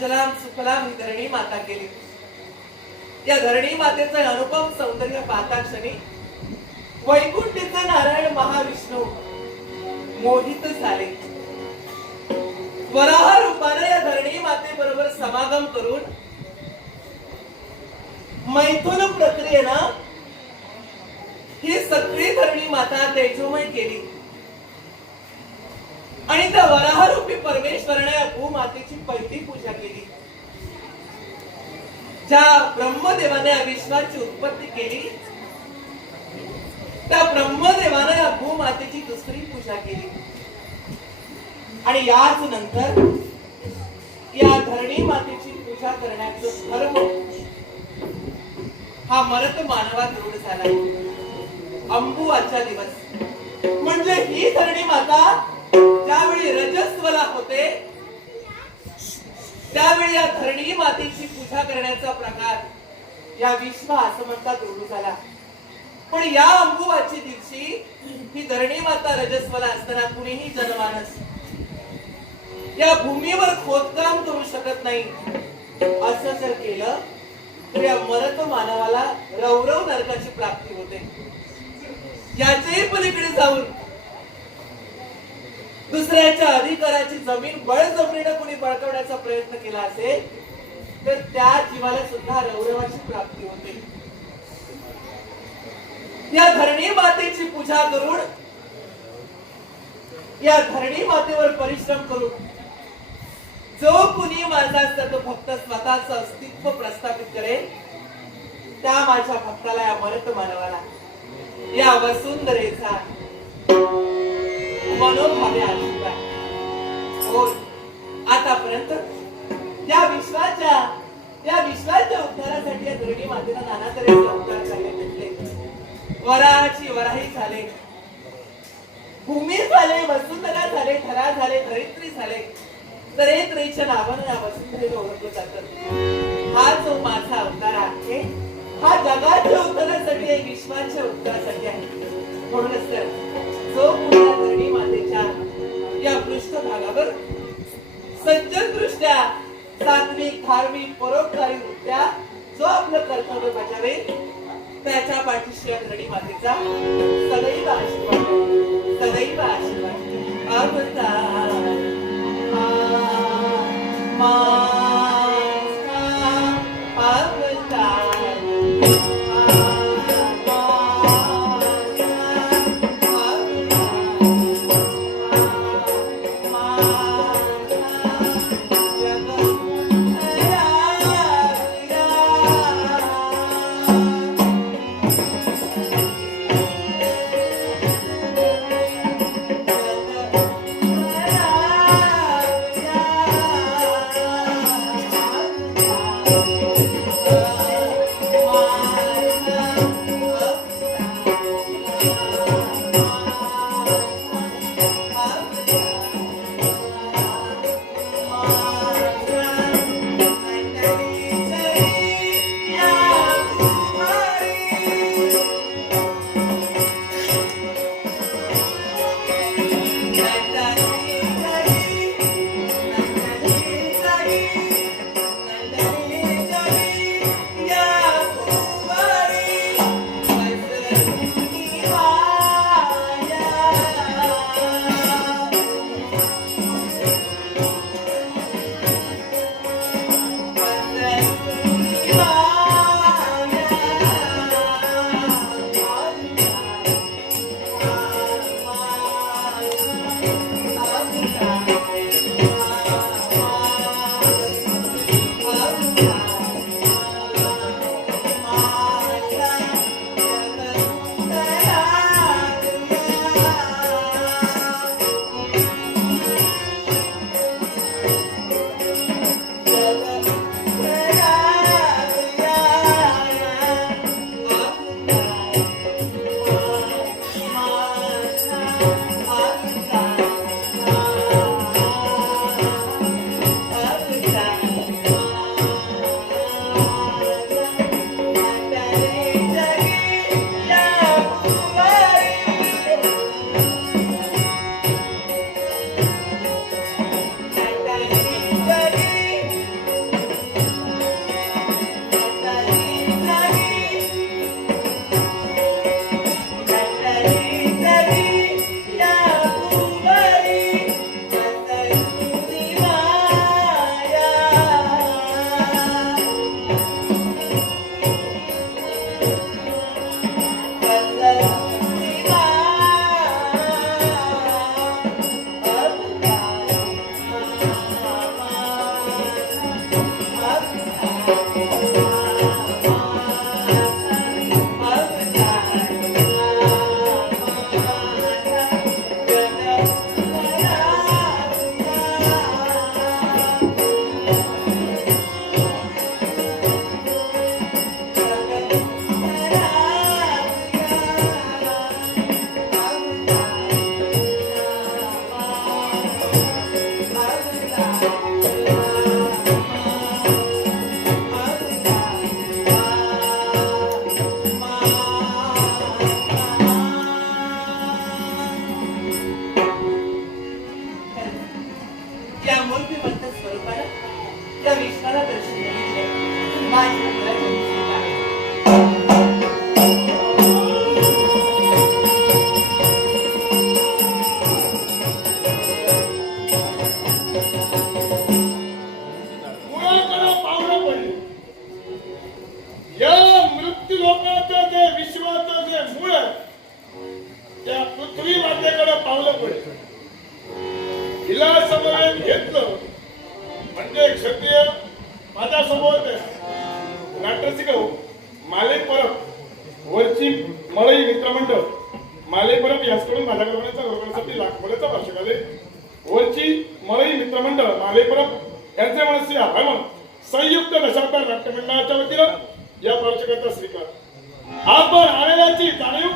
सुजलाम सुफलाम ही धरणी माता केली. या धरणी मातेचं अनुपम सौंदर्य पाहता क्षणी वैकुंठीचे नारायण महाविष्णू मोहित झाले. वराह रूपाने या धरणी माते बरोबर समागम करून मैथुन प्रक्रियेनं ही सगळी धरणी माता तेजोमय केली आणि त्या वराहरूपी परमेश्वराने या भूमातेची पहिली पूजा केली. ज्या ब्रह्मदेवाने या विश्वाची उत्पत्ती केली त्या ब्रह्मदेवाने या भूमातेची दुसरी पूजा केली. आणि याच नंतर या धरणी मातेची पूजा करण्याचं धर्म हा मरत मानवात रूढ झालाय. अंबुवाचा दिवस म्हणजे ही धरणी माता ज्यावेळी रजस्वला होते त्यावेळी या धरणी मातेची पूजा करण्याचा प्रकार या विश्व आसमंतात रूढ झाला. पण या अंबुवाची दिवशी ही धरणी माता रजस्वला असताना कुणीही जनमानस या भूमीवर खोदकाम करू शकत नाही. असं जर केलं तर या मरत मानवाला रौरव नरकाची प्राप्ती होते. याच्याही पलीकडे जाऊन दुसऱ्याच्या अधिकाराची जमीन बळजबरीने कोणी बळकवण्याचा प्रयत्न केला असेल तर त्या जीवाला सुद्धा रौरवाची प्राप्ती होते. या धरणी मातेची पूजा करून या धरणी मातेवर परिश्रम करून जो कुणी माझा असता तो भक्त स्वतःचं अस्तित्व प्रस्थापित करेल त्या माझ्या भक्ताला या मरत मानवाला या वसुंधरेचा मनोभावे आशीर्वाद. हो, आतापर्यंत या विश्वाच्या उद्धारासाठी या धरणी मातेला नाना तऱ्हेचे अवतार झाले भेटले. वराहाची वराही झाले, भूमी झाले, वसुंधरा झाले, धरा झाले, धरित्री झाले. तऱ्हेतऱ्हेच्या नावानं या वसुंधरेला ओळखलं जातं. हा जो माझा अवतार आहे हा जगाच्या उद्धारासाठी आहे, विश्वाच्या उद्धारासाठी आहे. म्हणूनच तर जो पुण्या धरणी मातेच्या या पृष्ठभागावर सज्जन दृष्ट्या सात्विक धार्मिक परोपकारी वृत्त्या जो आपलं कर्तव्य बजावेल त्याच्या पाठीशी या धरणी मातेचा सदैव आशीर्वाद, सदैव आशीर्वाद. अवतार त्या विश्वाला दर्शन बघितले माझ्या मुलाच्या मुलीला. मुळाकडे पावलं पडले. या मृत्यू लोकांचं जे विश्वाचं जे मूळ आहे, त्या पृथ्वी मातेकडे पावलं पडले. हिला समवेत घेतलं म्हणजे क्षत्रिय माझ्यासोबत नाट्यसिक माले परब वरची मळई मित्रमंडळ माले परब याचकडून माझ्याकडे वर्गणीसाठी लाखभराचा वार्षिक आले. वरची मळई मित्रमंडळ माले परब यांचे मनस्वी आभार म्हणून संयुक्त दशावतार नाट्यमंडळाच्या वतीनं या वार्षिकाचा स्वीकार आपण आलेल्याची जाणीव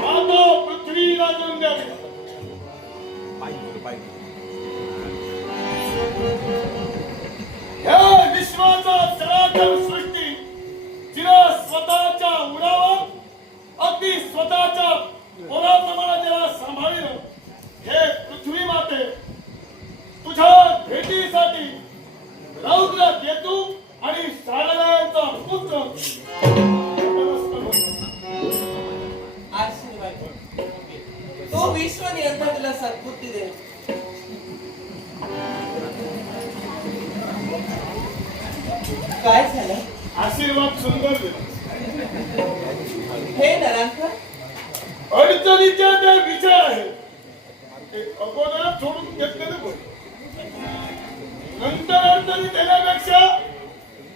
माता पृथ्वीला करून द्यावी. ह्या विश्वाचा चराचर सृष्टी तिला स्वतःच्या उरावर अगदी स्वतःच्या पोराप्रमाणे त्याला सांभाळलं. हे पृथ्वी माते तुझ्या भेटीसाठी रौद्र केतू आणि शारदांचा पुत्र आशीर्वाद तो विश्व नियंत्रण तुला सद्बुद्धी दे. काय झालं? आशीर्वाद सुंदर दिला. हे नरांकर अडचणीच्या त्या विचार आहे ते अगोदर सोडून घेतलेले बोल. नंतर अडचणी देण्यापेक्षा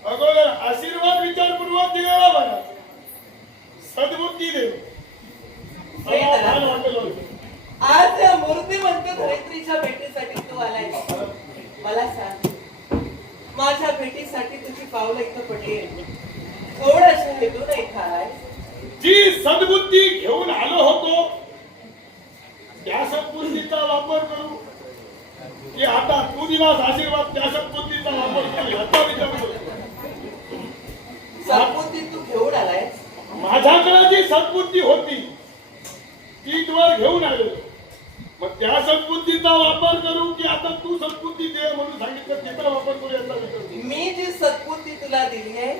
अगोदर आशीर्वाद विचारपूर्वक दिलेला बरा. सद्बुद्धी दे. हे समाधान नरांकर, वाटेल. आज या मूर्तिमंत धरित्रीच्या भेटीसाठी तू आलाय. मला सांग, माझ्या भेटीसाठी तुझी पावलं इथं पडली थोडशा हेतू नाही काय? जी सद्बुद्धी घेऊन आलो होतो त्या सद्बुद्धीचा वापर करू की आता तू दिलास आशीर्वाद त्या सद्बुद्धीचा वापर करू याचा विचार करू. सद्बुद्धी तू घेऊन आलाय. माझ्याकडे जी सद्बुद्धी होती ती तुला घेऊन आलेलो. मग त्या सद्बुद्धीचा वापर करू की आता तू सद्बुद्धी दे म्हणून सांगितलं तिचा वापर करू याचा विचार करू. मी जी सद्बुद्धी तुला दिली आहे,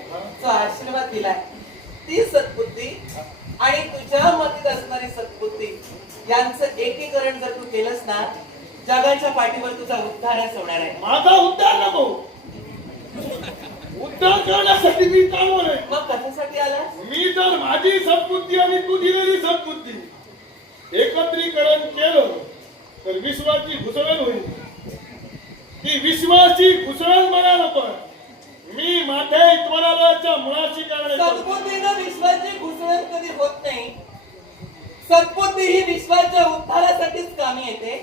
तो आशीर्वाद दिलाय, ती सद्बुद्धी आणि तुझ्या मतीत असणारी सद्बुद्धी यांचं एकीकरण जर तू केलंस ना, जगाच्या पाठीवर तुझा उद्धारच होणार आहे. माझा उद्धार नको. उद्धार करण्यासाठी मी चालू आहे. मग कशासाठी आलास? मी तर माझी सद्बुद्धी आणि तू दिलेली सद्बुद्धी एकत्रीकरण केलं तर विश्वाची घुसळण होईल. ती विश्वाची घुसळण म्हणा नको. मी माथे त्वराच्या मुळाशी करणे. सद्बुद्धीनं विश्वाची घुसळण कधी होत नाही. सद्बुद्धी ही विश्वाच्या उद्धारासाठीच कामी येते.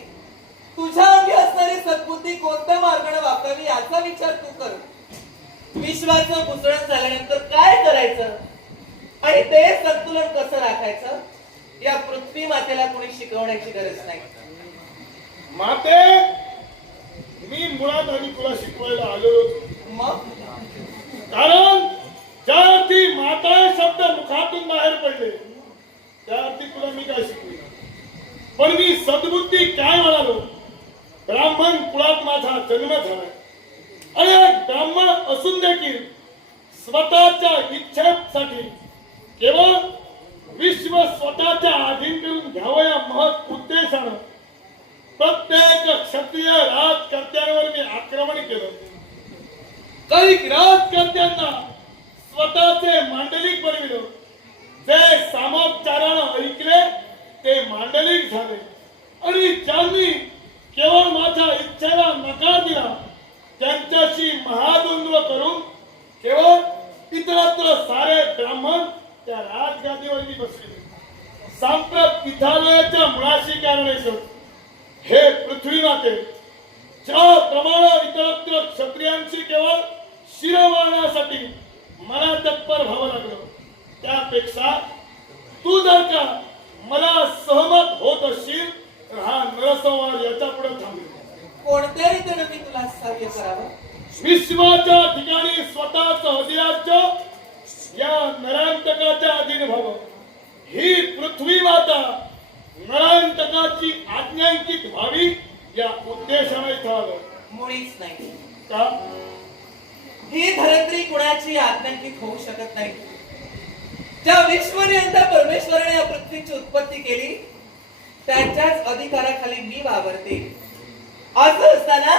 तुझ्या अंगी असणारी सद्बुद्धी कोणत्या मार्गाने वापरावी याचा विचार तू कर. विश्वाचं घुसळण झाल्यानंतर काय करायचं आणि ते संतुलन कसं राखायचं या पृथ्वी मातेला कोणी शिकवण्याची गरज नाही. माते मी मुळात आणि तुला शिकवायला आलो. मग कारण ज्या अर्थी माता शब्द मुखातून बाहेर पडले त्या अर्थी तुला मी काय शिकवी. पण मी सद्बुद्धी काय म्हणालो. ब्राह्मण कुळात माझा जन्म झाला आणि ब्राह्मण असून देखील स्वतःच्या इच्छेसाठी केवळ विश्व स्वतःच्या अधीन करून घ्यावं या महत् उद्देशानं प्रत्येक क्षत्रिय राजकर्त्यांवर मी आक्रमण केलं. काही राजकर्त्यांना स्वतःचे मांडलिक बनविलं. जे सामोपचारानं ऐकले ते मांडलिक झाले आणि ज्यांनी केवळ माझ्या इच्छेला नकार दिला त्यांच्याशी महाद्वंद्व करून केवळ इतरत्र सारे ब्राह्मण त्या राजगादीवर मी बसले. सांप्रत विद्यालयाच्या मुळाशी कारण हे पृथ्वी माते ज्या प्रमाणे इतरत्र क्षत्रियांशी केवळ शिर वाळण्यासाठी मला तत्पर व्हावं लागलं त्यापेक्षा तू जर का मला सहमत होत असशील तर हा नरसंवाद याच्या पुढे थांबेल. कोणत्या रीतीने मी तुला सहाय्य करावं? विश्वाच्या ठिकाणी स्वतःच अधिराज्य या नरांतकाच्या अधीन व्हावं. ही पृथ्वी माता नरांतकाची आज्ञांकित व्हावी या उद्देशाने इथं आलं. मुळीच नाही. का ही धरित्री कुणाची आज्ञांकित होऊ शकत नाही. ज्या विश्वनियंता परमेश्वराने या पृथ्वीची उत्पत्ती केली त्याच्याच अधिकाराखाली मी वावरते. असं असताना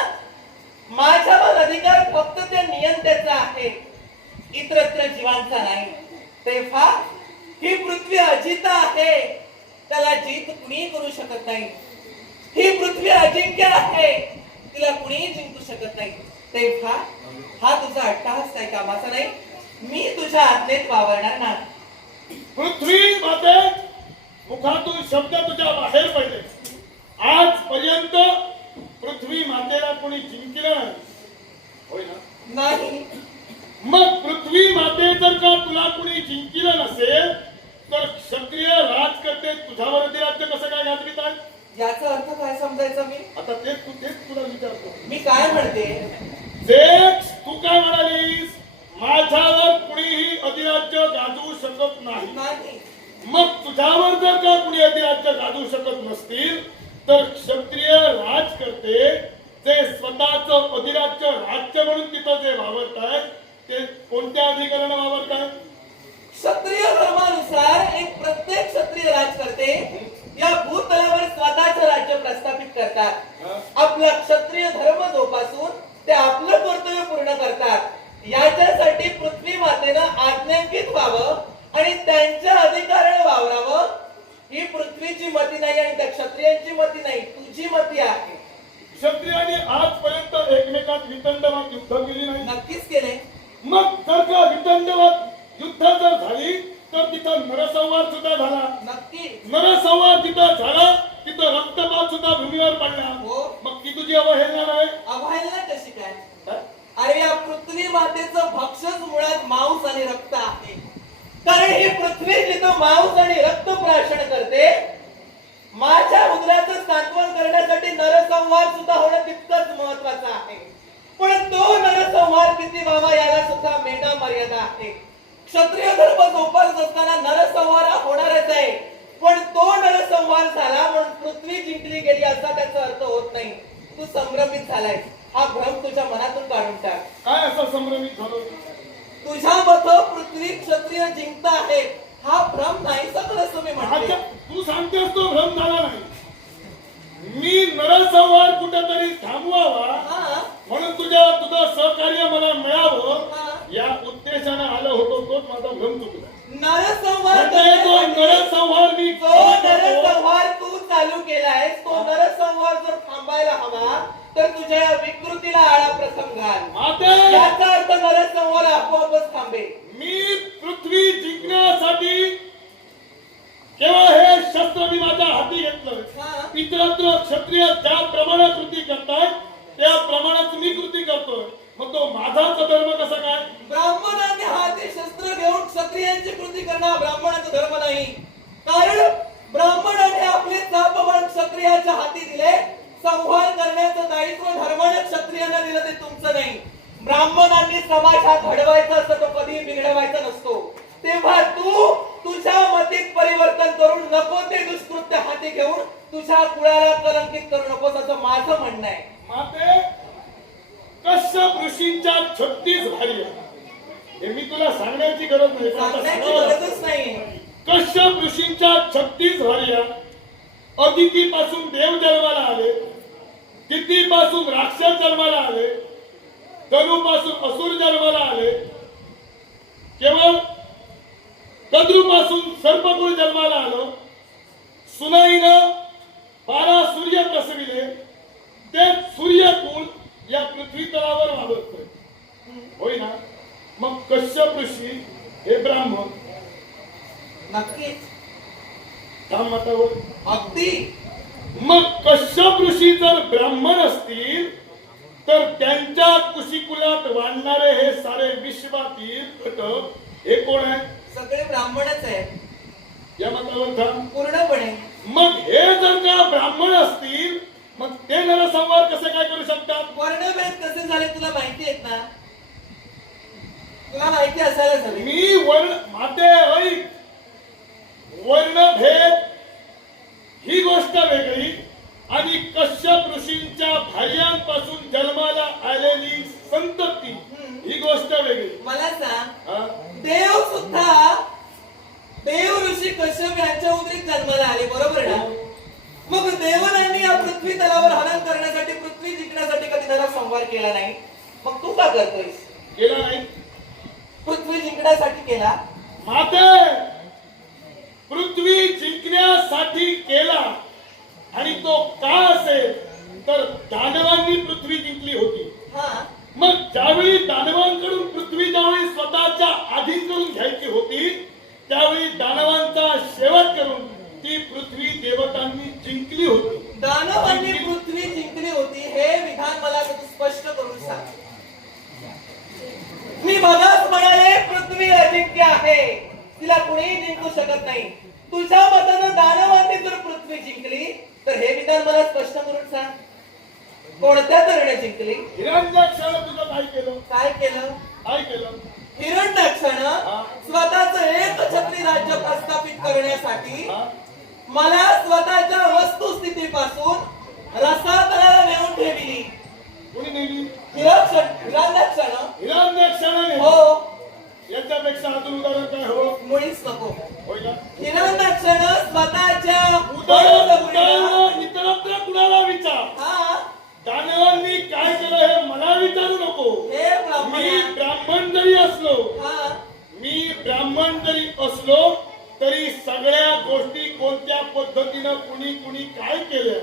माझ्यावर अधिकार फक्त त्या नियंत्याचा आहे, इतरत्र जीवांचा नाही. तेव्हा ही पृथ्वी अजित आहे, त्याला जीत कुणीही करू शकत नाही. ही पृथ्वी अजिंक्य आहे, तिला कुणीही जिंकू शकत नाही. तेव्हा हा तुझा अट्टहास काही कामाचा नाही. मी तुझ्या आज्ञेत वावरणार नाही. पृथ्वी माते, मुखातून शब्द तुझ्या बाहेर पडले. आजपर्यंत पृथ्वी मातेला कोणी जिंकलं नाही, होय ना? नाही. मग पृथ्वी माते जर का तुला कोणी जिंकलं नसेल तर क्षत्रिय राजकर्ते तुझ्यावर राज्य कसं काय गाजवित आहेत? याचा अर्थ काय समजायचा मी? आता तेच तुला विचारतो. मी काय म्हणते? तू काय म्हणालीस? माझ्यावर कुणीही अधिराज्य गाजवू शकत नाही. नाही. मग तुझ्यावर जर का कुणी अधिराज्य गाजवू शकत नसतील तर क्षत्रिय राजकर्ते जे स्वतःच अधिराज्य राज्य म्हणून तिथं जे वावरतायत ते कोणत्या अधिकाराने वावरतायत? क्षत्रिय धर्मानुसार एक प्रत्येक क्षत्रिय राजकर्ते या भूतलावर स्वतःचं राज्य प्रस्थापित करतात. आपला क्षत्रिय धर्म जोपासून ते आपलं कर्तव्य पूर्ण करतात. याच्यासाठी पृथ्वी मातेनं आज्ञांकित व्हावं आणि त्यांच्या अधिकाराने वावरावं. ही पृथ्वीची मती नाही आणि त्या क्षत्रियांची मती नाही, तुझी मती आहे. क्षत्रियांनी आजपर्यंत एकमेकात वितंडवाद युद्ध केली नाही. नक्कीच केले. मग जर का वितंडवाद युद्ध जर झाली तर तिथं नरसंवार सुद्धा झाला. नक्की. नरसंवार जिथं झाला तिथं रक्तपात सुद्धा भूमीवर पडला. हो. मग ती तुझी अवहेलना नाही? अवहेलना कशी काय? अरे या पृथ्वी मातेचं भक्षच मुळात मांस आणि रक्त आहे. कारण ही पृथ्वी जिथं मांस आणि रक्त प्राशन करते, माझ्या उदराचं सांत्वन करण्यासाठी नरसंहार सुद्धा होणं तितकंच महत्वाचं आहे. पण तो नरसंहार किती व्हावा याला सुद्धा मेना मर्यादा आहे. क्षत्रिय धर्म जोपासत असताना नरसंहार होणारच आहे, पण तो नरसंहार झाला म्हणून पृथ्वी जिंकली गेली असा त्याचा अर्थ होत नाही. तू संभ्रमित झालाय. हा भ्रम तुझ्या मनातून काढून टाक. काय असं संभ्रमित झालो? तुझ्या मत पृथ्वी क्षत्रिय जिंकता आहे हा भ्रम नाही सगळं तुम्ही म्हणते. तू सांगतेस तो भ्रम झाला नाही. मी नरसंहार कुठेतरी थांबवावा म्हणून तुझं सहकार्य मला मिळावं या उद्देशाने आलो होतो. तोच माझा भ्रम चुकला. नरसंहार तू चालू केलाय, तो नरसंहार जर थांबायला हवा तर तुझ्या या विकृतीला आळा प्रथम घाल. याचा अर्थ नरसंहार आपोआपच थांबेल. मी पृथ्वी जिंकण्यासाठी केवळ हे शस्त्र मी माझ्या हाती घेतलं. इतरत्र क्षत्रिय ज्याप्रमाणे कृती करतात त्याप्रमाणेच मी कृती करतोय. मग तो माझाच धर्म कसा काय? ब्राह्मणाने हाती शस्त्र घेऊन क्षत्रियांची कृती करणं ब्राह्मणाचा धर्म नाही. कारण ब्राह्मणाने आपले चापबळ क्षत्रियाच्या हाती दिले. संहार करण्याचं दायित्व धर्माने क्षत्रियांना दिलं ते तुमचं नाही. ब्राह्मणांनी समाज हा घडवायचा असतो, तो कधीही बिघडवायचा नसतो. तेव्हा तू तुझ्या मतीत परिवर्तन करून नको ते दुष्कृत्य हाती घेऊन तुझ्या कुळाला कलंकित करू नकोस असं माझं म्हणणं आहे. माते, कश्यप ऋषींच्या 36 भार्या हे मी तुला सांगण्याची गरज नाही. सांगण्याची गरजच नाही. कश्यप ऋषींच्या 36 भार्या अदिती पासून देव जन्माला आले, तिथी पासून राक्षस जन्माला आले, तनु पासून असुर जन्माला आले, केवळ कद्रू पासून सर्पकुळ जन्माला आलं. सुनाईनं 12 सूर्य कसविले. ते सूर्यकुळ या पृथ्वी तलावर वावरतोय, होय ना? मग कश्यप ऋषी हे ब्राह्मण नक्कीच. अगदी. मग कश्यप ऋषी जर ब्राह्मण असतील तर त्यांच्या कुशीकुलात वाढणारे हे सारे विश्वातील घटक हे कोण आहे? सगळे ब्राह्मणच आहेत या मतावर थांब पूर्णपणे. मग हे जर का ब्राह्मण असतील मग ते नरसंहार कसे काय करू शकतात? वर्णभेद कसे झाले तुला माहिती आहेत ना? तुला माहिती असायलाच हवी. मी माते ऐक, वर्णभेद ही गोष्ट वेगळी आणि कश्यप ऋषींच्या भार्यांपासून जन्माला आलेली संतती ही गोष्ट जन्माला आले, बरोबर ना? मग देवांनी या पृथ्वी तलावर हनन करण्यासाठी, पृथ्वी जिंकण्यासाठी कधी नरक संहार केला नाही. मग तू का करतोयस? केला नाही. पृथ्वी जिंकण्यासाठी केला. माते पृथ्वी जिंकण्यासाठी केला. आणि तो का असेल तर दानवांनी पृथ्वी जिंकली होती. हा, मग ज्यावेळी दानवांकडून पृथ्वी ज्यावेळी स्वतःच्या अधीन करून घ्यायची होती, त्यावेळी दानवांचा शेवट करून ती पृथ्वी देवतांनी जिंकली होती. दानवांनी पृथ्वी जिंकली होती हे विधान मला तू स्पष्ट करून सांग. मी मगाच म्हणाले पृथ्वी अजिंक्य आहे, तिला कुणीही जिंकू शकत नाही. तुझ्या मतानं दानवांनी जर पृथ्वी जिंकली तर हे विधान मला स्पष्ट करून सांग. कोणत्या तऱ्हेने जिंकली? हिरण्याक्षानं तुझं काय केलं? काय केलं? काय केलं? हिरण्याक्षानं स्वतःच एक छत्री राज्य प्रस्थापित करण्यासाठी हा? मला स्वतःच्या वस्तुस्थितीपासून रसातळाला नेऊन ठेवली. कोणी नेली? हिरण्याक्षानं. हिरण्याक्षानं. हो, याच्यापेक्षा अजून उदाहरण काय हो? मुळीच नको. होय का? हिरण्याक्षानं स्वतःच्या उदाहरण इतरत्र कुणाला विचार. हा, दानवांनी काय केलं हे मला विचारू नको. हे मी ब्राह्मण. ब्राह्मण जरी असलो, हा, मी ब्राह्मण जरी असलो तरी सगळ्या गोष्टी कोणत्या पद्धतीनं कुणी कुणी काय केलं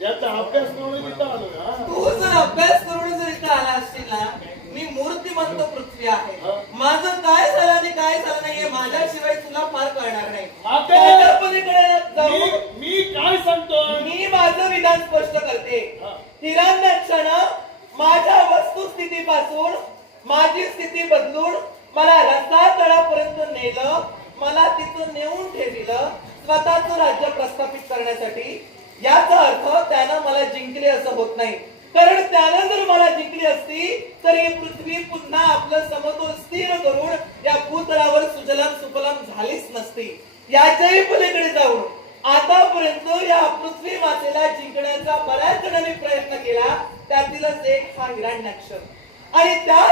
याचा अभ्यास करून इथं आलो. तू जर अभ्यास करून जर इथं आला असशील ना, मी मूर्तिमंत पृथ्वी आहे. माझं काय झालं आणि काय झालं नाही हे माझ्याशिवाय तुला फार कळणार नाही. त्याच्या पलीकडे जाऊन मी काय सांगतोय? मी माझं विधान स्पष्ट करते. हिरण्याक्षानं माझ्या वस्तुस्थितीपासून माझी स्थिती बदलून मला रसातळापर्यंत नेलं, मला तिथं नेऊन ठेवलं स्वतःच राज्य प्रस्थापित करण्यासाठी. याचा अर्थ त्यानं मला जिंकले असं होत नाही, कारण त्यानं जर मला जिंकली असती तर ही पृथ्वी पुन्हा आपलं समतोल स्थिर करून या भूतलावर सुजलाम सुफलाम झालीच नसती. याच्याही पलीकडे जाऊन आतापर्यंत या पृथ्वी मातेला जिंकण्याचा बऱ्याच जणांनी प्रयत्न केला, त्यातीलच एक हा हिरण्याक्ष. आणि त्या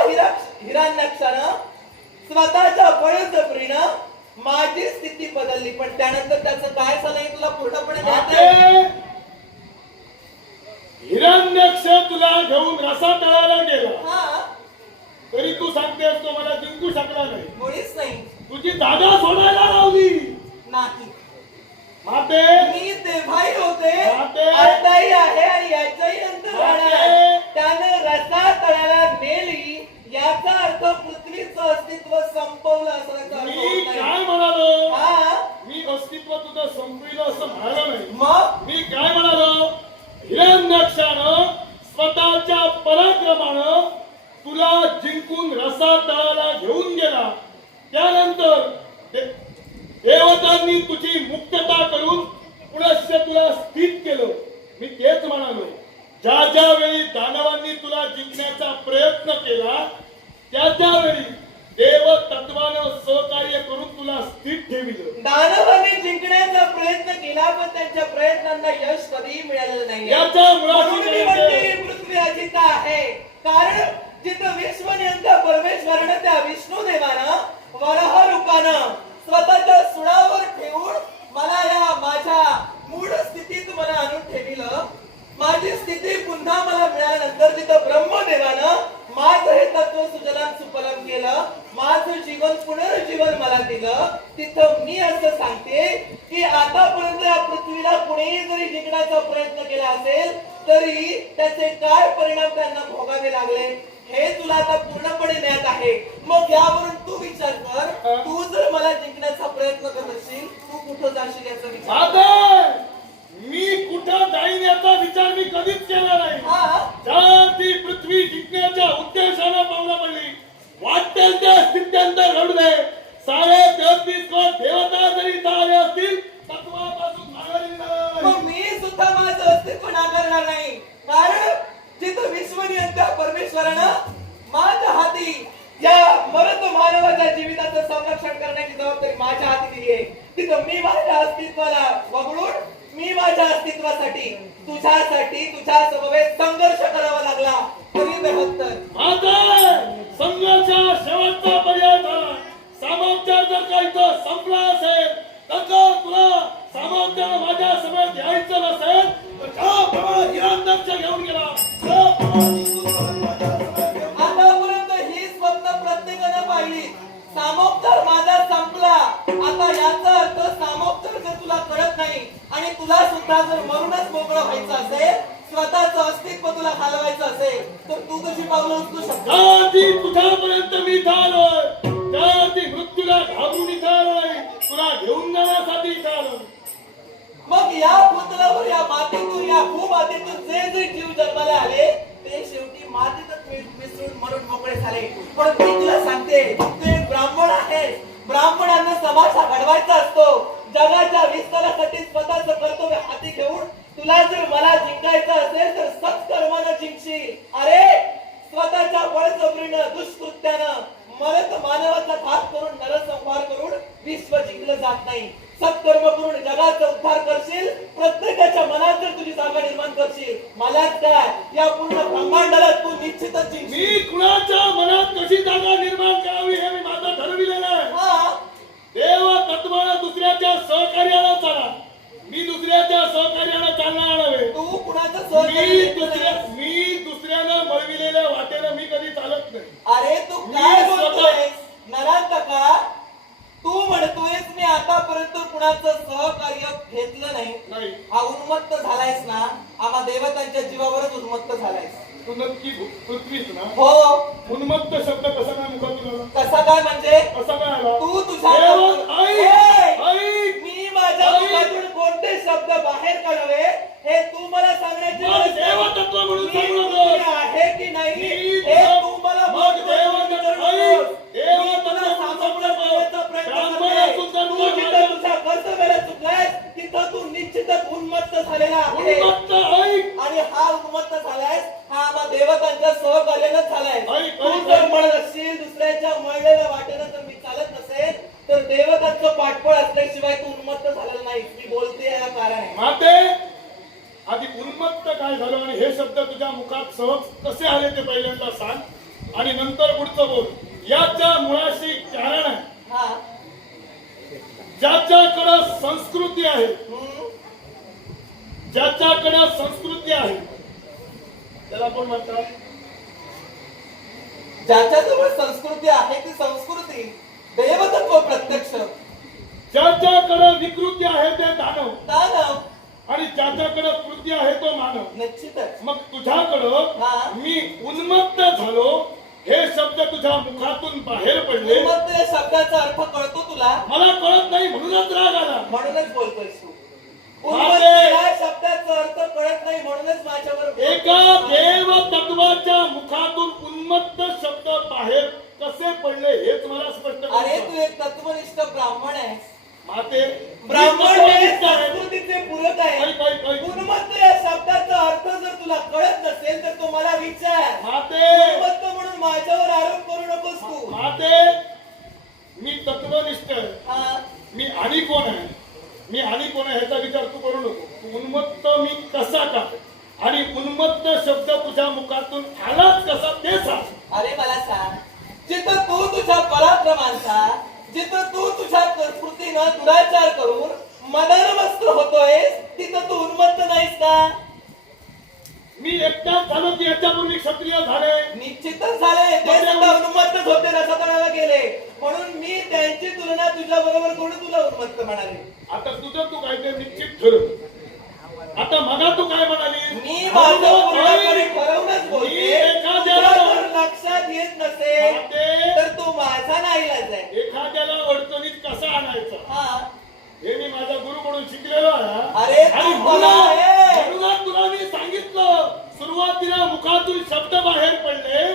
हिरण्याक्षानं स्वतःच्या बळजबरीनं माझी स्थिती बदलली. पण त्यानंतर त्याचं काय झालं हे तुला पूर्णपणे माहिती आहे. हिरण्याक्ष तुला घेऊन रसातळाला गेला, हा, तरी तू सांगतेस तो मला जिंकू शकला नाही. मुळीच नाही. तुझी जागा सोडायला लावली. नाही, माते मी तेव्हाही होते, माते. आताही आहे आणि याच्याही नंतर राहणार आहे. माते. त्यानं रसातळाला नेली याचा अर्थ पृथ्वीचं अस्तित्व संपवलं असल्याचा अर्थ मी होत नाही. काय म्हणालो? हा, मी अस्तित्व तुझं संपविलं असं म्हणालो नाही. मग मी काय म्हणालो? हिरण्याक्षानं स्वतःच्या पराक्रमानं तुला जिंकून रसातळाला घेऊन गेला. त्यानंतर देवतांनी तुझी मुक्तता करून पुनश्च तुला स्थित केलं. मी तेच म्हणालो, ज्या ज्या वेळी दानवांनी तुला जिंकण्याचा प्रयत्न केला त्या त्यावेळी देव तत्वानं सहकार्य करून तुला स्थित ठेविलं. दानवांनी जिंकण्याचा प्रयत्न केला पण त्यांच्या प्रयत्नांना यश कधीही मिळालेलं नाही. याच्या मुळाशी म्हणून मी म्हणते ही पृथ्वी अजिंक्य आहे, कारण जिथं विश्वनियंता परमेश्वरानं त्या विष्णू देवानं वराह रूपानं स्वतःच्या सुळावर ठेवून मला या माझ्या मूळ स्थितीत मला आणून ठेविलं. माझी स्थिती पुन्हा मला मिळाल्यानंतर तिथं ब्रह्मदेवानं माझं हे तत्व सुजलाम सुफलाम केलं, माझं जीवन पुनर्जीवन मला दिलं. तिथं मी असं सांगते की आतापर्यंत या पृथ्वीला कुणीही जरी जिंकण्याचा प्रयत्न केला असेल तरी त्याचे काय परिणाम त्यांना भोगावे लागले हे तुला आता पूर्णपणे ज्ञात आहे. मग यावरून तू विचार कर, तू जर मला जिंकण्याचा प्रयत्न करत असशील तू कुठं जाशील याचा विचार. मी कुठं जाईन याचा विचार मी कधीच केला नाही. हा, ती पृथ्वी जिंकण्याच्या उद्देशानं पावलं पडली. वाटेल त्या स्थित्यांत घडू दे. 33.5 कोटी देवता जरी झाले असतील तत्वापासून माघारी नाही. मग मी सुद्धा माझं अस्तित्व नाकारणार नाही, कारण जिथं विश्वनियंता परमेश्वरानं माझ्या हाती या मरत मानवाच्या जीविताचं संरक्षण करण्याची जबाबदारी माझ्या हाती दिली आहे, तिथं मी माझ्या अस्तित्वाला वगळून मी माझ्या अस्तित्वासाठी तुझ्यासाठी तुझ्या समवेत संघर्ष करावा लागला तरी बेहत्तर. माझा संघर्ष शेवटचा पर्याय झाला. सामोपचार माझा संपला. आता याचा अर्थ सामोपचार जर तुला कळत नाही आणि तुला सुद्धा जर मरूनच मोकळं व्हायचं असेल, स्वतःचं अस्तित्व तुला घालवायचं असेल, तर तू तुझी पावलं उचलू शकतो. आधी तुझ्यापर्यंत मी इथं आलोय, त्याआधी मृत्यूला घाबरून इथं आलोय, तुला घेऊन जाण्यासाठी इथं आलोय. मग या पुतळ्यावर, या मातीतून, या भूमातीतून जे जे जीव जन्माला आले ते शेवटी मातीतच मिसळून मरून मोकळे झाले. पण मी तुला सांगते, तू एक ब्राह्मण आहे. ब्राह्मणांना समाज हा घडवायचा असतो. जगाच्या विस्तारासाठी स्वतःचं कर्तव्य हाती घेऊन तुला जर मला जिंकायचं असेल तर सत्कर्मानं जिंकशील. अरे स्वतःच्या बळजबरीनं, दुष्कृत्यानं मरत मानवाचा घात करून, नरसंहार करून विश्व जिंकलं जात नाही. सत्कर्म करून जगाचा उद्धार करशील. प्रत्येकाच्या मनात जर तुझी जागा निर्माण करशील, मलाच काय या पूर्ण ब्रह्मांडाला तू निश्चितच जिंकशील. मी कुणाच्या मनात कशी जागा निर्माण करावी हे मी माझं ठरविलेलं आहे. हा, देव तत्वानं दुसऱ्याच्या सहकार्याला चाला. मी दुसऱ्याच्या सहकार्याला चालणार नव्हे. तू कुणाचं सहकार्य मी दुसऱ्यानं मळविलेल्या वाटेनं मी कधी चालत नाही. अरे तू काय बोलतोयस नरांतका? तू म्हणतोयस मी आतापर्यंत कुणाचं सहकार्य घेतलं नाही. हा उन्मत्त झालायस ना, आम्हा देवतांच्या जीवावरच उन्मत्त झालायस. तू नक्की पृथ्वीच ना? हो. उन्मत्त शब्द कसा काय मुखातून आला? कसा काय म्हणजे? कसा काय आला? तू तुझ्या मी माझ्या मुखातून कोणते शब्द बाहेर काढावे हे तू मला सांगण्याची देवतत्व म्हणून सांगू मी नको. आहे की नाही हे तू मला तू निश्चितच उन्मत्त झालेला आहे. आणि हा उन्मत्त झालायस, हा आम्हा देवतांच्या सहकार्यानं झालाय. तू जर म्हणत असशील दुसऱ्याच्या मळलेल्या वाटेनं जर मी चालत नसेल तर देवतांचं पाठबळ असल्याशिवाय तू उन्मत्त झालेला नाही. मी बोलते याला कारण आहे. माते आधी उन्मत्त काय झालं आणि हे शब्द तुझ्या मुखात सहज कसे आले ते पहिल्यांदा सांग, आणि नंतर पुढचं बोल. याच्या मुळाशी कारण आहे. हा, ज्याच्याकडं संस्कृती आहे, ज्याच्याकडं संस्कृती आहे त्याला कोण म्हणतात? ज्याच्याजवळ संस्कृती आहे ती संस्कृती देवतत्व प्रत्यक्ष. ज्याच्याकडं विकृती आहे ते दानव, दानव. आणि ज्याच्याकडं कृती आहे तो मानव. निश्चितच. मग तुझ्याकडं मी उन्मत्त झालो हे शब्द तुझ्या मुखातून बाहेर पडले. उन्मत्त या शब्दाचा अर्थ कळतो तुला? मला कळत नाही म्हणूनच राग आला. म्हणूनच बोलतोयस तू. उन्मत्त या शब्दाचा अर्थ कळत नाही म्हणूनच माझ्यावर एका देव तत्वाच्या मुखातून उन्मत्त शब्द बाहेर कसे पडले हेच मला स्पष्ट कर. अरे तू एक तत्वनिष्ठ ब्राह्मण आहेस. माते ब्राह्मण हे संस्कृतीचे पूरक आहे. ऐक. उन्मत्त या शब्दाचा अर्थ जर तुला कळत नसेल तर तू मला विचार. माते उन्मत्त म्हणून माझ्यावर आरोप करू नकोस तू. माते मी तत्वनिष्ठ आहे. हा, मी आणि कोण आहे, मी आणि कोण आहे ह्याचा विचार तू करू नको. तू उन्मत्त मी कसा का आणि उन्मत्त शब्द तुझ्या मुखातून आलाच कसा ते सांग. अरे मला सांग, जिथं तू तुझ्या पराक्रमांचा, जिथं तू तुझ्या कृतीनं दुराचार करून मदनमस्त होतोयस, तिथं तू उन्मत्त नाहीस का? मी एकटाच झालो की याच्यापूर्वी क्षत्रिय झाले? निश्चितच झाले. ते सुद्धा उन्मत्तच होते, रसातळाला गेले. म्हणून मी त्यांची तुलना तुझ्या बरोबर करून तुला उन्मत्त म्हणाले. आता तुझं तू काहीतरी निश्चित ठरव. आता मगा तू काय म्हणाली? मी माझं पूर्णपणे ठरवूनच बोलते. एखाद्याला तुला जर लक्षात येत नसेल तर तू माझा नाईलाज आहे. एखाद्याला अडचणीत कसा आणायचा हा, हे मी माझ्या गुरुकडून शिकलेलो आहे. अरे आणि तू मला म्हणूनच तुला मी सांगितलं, सुरुवातीला मुखातून शब्द बाहेर पडले.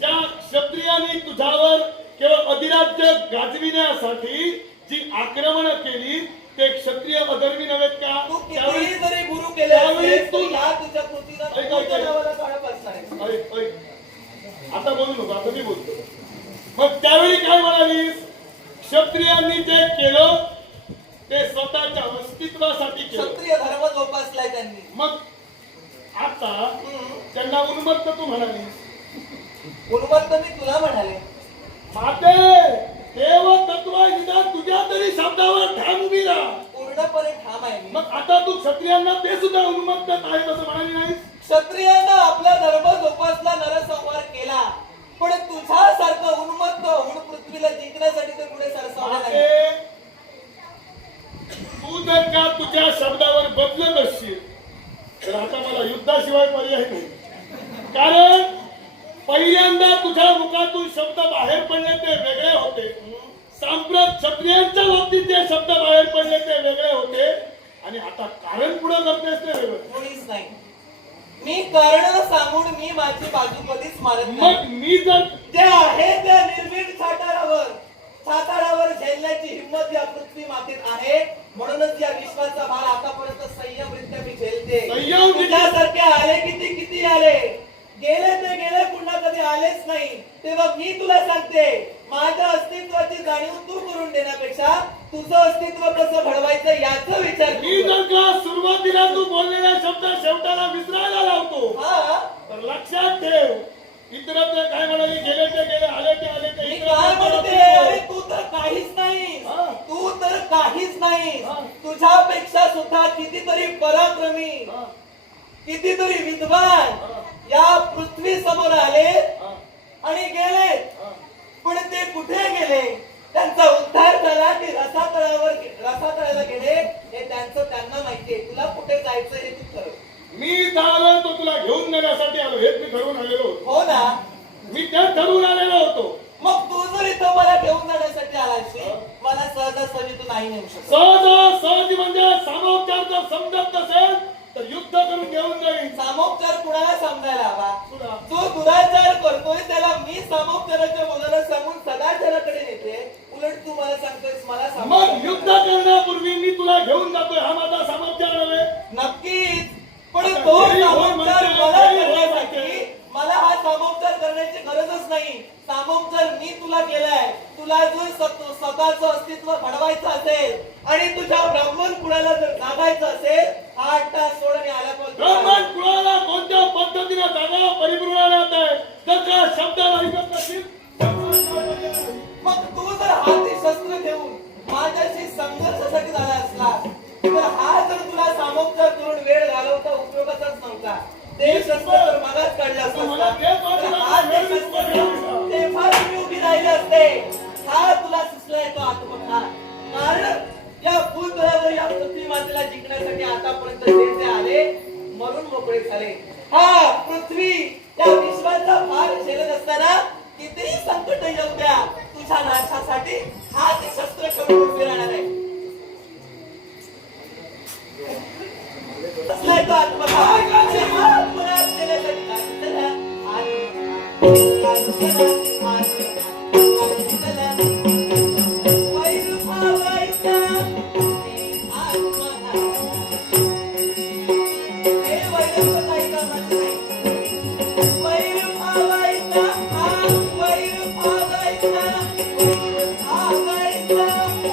त्या क्षत्रियांनी तुझ्यावर केवळ अधिराज्य गाजविण्यासाठी जी आक्रमण केली ते क्षत्रिय अधर्मी नव्हेत का? तू कितीही जरी गुरु केले असलेस तू या तुझ्या कृतीला तुझ्या नावाला काढत असणार आहे. आता बोलू नको, आता मी बोलतो. मग त्यावेळी काय म्हणालीस? क्षत्रियांनी जे केलं ते स्वतःच्या अस्तित्वासाठी केलं. क्षत्रिय धर्म जोपासलाय त्यांनी. मग आता त्यांना उन्मत्त तू म्हणालीस. उन्मत्त मी तुला म्हणाले. माते देव तत्व निदान तुझ्या तरी शब्दावर ठाम उभी राहा. पूर्णपणे ठाम आहे मी. मग आता तू क्षत्रियांना ते सुद्धा उन्मत्त आहेत असं म्हणाली नाही? क्षत्रियांना आपला धर्म जोपासला, नरसंहार केला, पण तुझ्यासारखं उन्मत्त होऊन पृथ्वी पृथ्वीला जिंकण्यासाठी ते पुढे सरसावले नाही. माते, तू जर का तुझ्या शब्दावर बदलत असशील तर आता मला युद्धाशिवाय पर्याय नाही. कारण पहिल्यांदा तुझ्या मुखातून शब्द बाहेर पडले ते वेगळे होते. सांप्रत क्षत्रियांच्या बाबतीत जे शब्द बाहेर पडले ते वेगळे होते आणि आता कारण पुढे करतेस ते वेगळं. कोणीच नाही. मी कारण सांगून मी माझी बाजू कधीच मारत मग नाही. मी जर ते आहे त्या निर्भीड सातारावर झेलण्याची हिंमत या पृथ्वी मातेत आहे. म्हणूनच या विश्वाचा भार आतापर्यंत संयमरित्या मी झेलते. संयम तुझ्यासारखे आले किती आले, गेले ते गेले, पुन्हा कधी आलेच नाही. तेव्हा मी तुला सांगते, माझ्या अस्तित्वाची जाणीव तू करून देण्यापेक्षा तुझं अस्तित्व कसं घडवायचं याचा विचार मी कर. जर का सुरुवातीला तू बोललेल्या शब्द शेवटाला विसरायला लावतो हा, तर लक्षात ठेव, इतरत्र काय म्हणाले, गेले ते गेले, आले ते आले ते. मी इतरत्र काय म्हणते, अरे तू तर काहीच नाही. हा. तू तर काहीच नाही. हा. तुझ्यापेक्षा सुद्धा कितीतरी पराक्रमी, हा, कितीतरी विद्वान हा, या पृथ्वी समोर आले हा, आणि गेले. हा. पण ते कुठे गेले, त्यांचा उद्धार झाला की रसातळाला गेले हे त्यांना माहितीये. तुला कुठे जायचं हे तू ठरव. मी आलोय तो तुला घेऊन नेण्यासाठी आलो, हेच मी ठरवून आलेलो होतो. हो ना, मी तेच ठरवून आलेलो होतो. मग तू जर इथं मला घेऊन जाण्यासाठी आलाशी, मला सहजासहजी तू नाही नेऊ शकत. सहज म्हणजे सामोपचार जर समजत नसेल तर युद्ध करून घेऊन जाईल. सामोपचार कुणाला समजायला हवा? तुला जो दुराचार करतोय त्याला मी सामोपचाराच्या मुलाला सांगून सदाचाराकडे नेते. उलट तू मला सांगतोयस मला मग युद्ध करण्यापूर्वी मी तुला घेऊन जातोय, हा माझा सामोपचार नव्हे. नक्कीच, पण तो सामोपचार मला करण्यासाठी मला हा सामोपचार करण्याची गरजच नाही. सामोपचार मी तुला केलाय. तुला जर स्वतःचं अस्तित्व घडवायचं असेल आणि तुझ्या ब्राह्मण कुळाला जर जागायचं असेल, 8 तास सोड आणि ब्राह्मण आल्यापासून कुळाला कोणत्या पद्धतीने जागा परिपूर्णात आहे. जर का शब्दाला ऐकत नसेल मग तू जर हाती शस्त्र घेऊन माझ्याशी संघर्षासाठी झाला असला तर हा जर तुला सामोपचार करून वेळ घालवता उपयोगाचाच नव्हता. ते शस्त्र तर मलाच काढलं असतं. हा ते शस्त्र घेऊन तेव्हा तुम्ही उभी राहिले असते. हा तुला सुचलाय तो आत्मघात. कारण या भूतलावर या पृथ्वी मातेला जिंकण्यासाठी आतापर्यंत जे जे आले मरून मोकळे झाले. हा पृथ्वी या विश्वाचा भार झेलत असताना कितीही संकट येऊ द्या, तुझ्या नाशासाठी हा ते शस्त्र करून उभे राहणार आहे. असलाय तो आत्मघात. आत्मघात केल्यासाठी काय चला, वैर भावायचा आत्मघात. हे वैर नाही का माझं नाही. वैर भावायचा, वैर भावायचा, वैर भावायचा आत्मघात.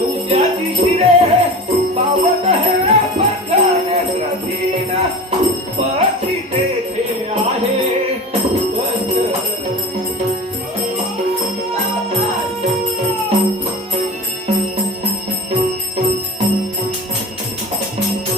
उद्याची शिरे पावत है बंधन आहे